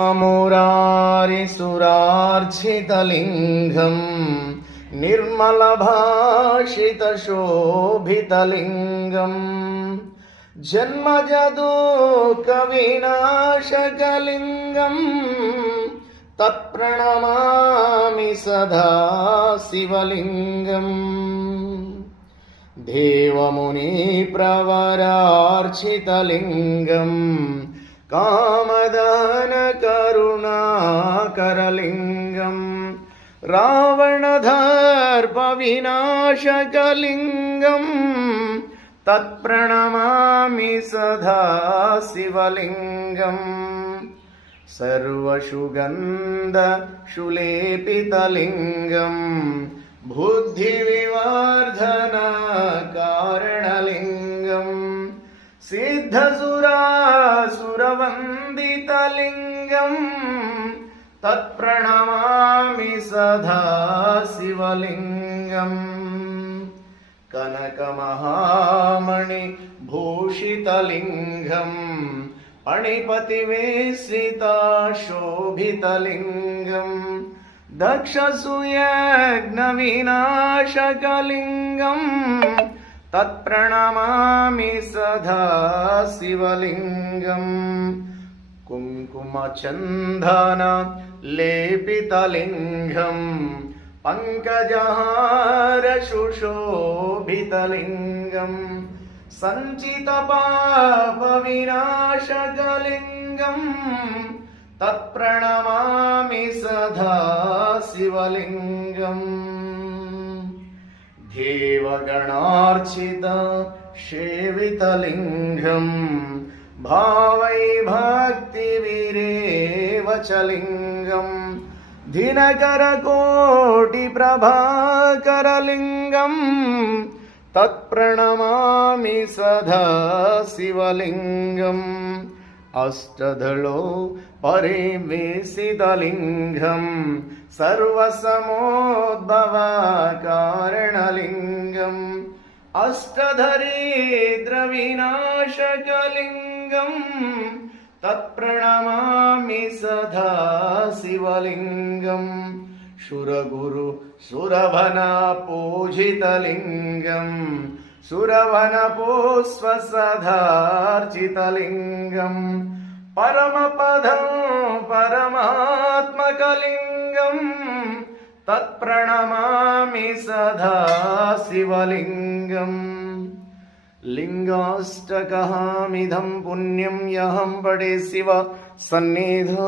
मुरारिसुरार्चितलिङ्गम् निर्मलभाषितशोभितलिङ्गम् जन्मजदुःखविनाशकलिङ्गम् तत्प्रणमामि सदा शिवलिङ्गम् देवमुनिप्रवरार्चितलिङ्गम् कामदहनकरुणाकरलिङ्गम् रावणदर्पविनाशकलिङ्गम् तत्प्रणमामि सदा शिवलिङ्गम् सर्वसुगन्धसुलेपितलिङ्गम् बुद्धिविवर्धनकारणलिङ्गम् सिद्धसुरासुरवन्दितलिङ्गम् तत्प्रणमामि सदा शिवलिङ्गम् कनकमहामणिभूषितलिङ्गम् पणिपतिवेशितशोभितलिङ्गम् दक्षसूयज्ञविनाशकलिङ्गम् तत्प्रणमामि सदा शिवलिङ्गम् कुङ्कुमचन्दनलेपितलिङ्गम् पङ्कजहारशुशोभितलिङ्गम् सञ्चितपापविनाशकलिङ्गम् तत्प्रणमामि सदा शिवलिङ्गम् देवगणार्चितसेवितलिङ्गम् भावैर्भक्तिविरेव च लिङ्गम् दिनकरकोटिप्रभाकरलिङ्गम् तत्प्रणमामि सदा शिवलिङ्गम् अष्टदलो परिवेशितलिङ्गम् सर्वसमोद्भवकारणलिङ्गम् अष्टदरिद्रविनाशकलिङ्गम् तत्प्रणमामि सदा शिवलिङ्गम् सुरगुरु सुरवनपूजितलिङ्गम् सुरवनपुष्पसदार्चितलिङ्गम् परमपदं परमात्मकलिङ्गम् तत्प्रणमामि सदा शिवलिङ्गम् लिङ्गाष्टकमिदं पुण्यं यहं पठे शिव सन्निधौ।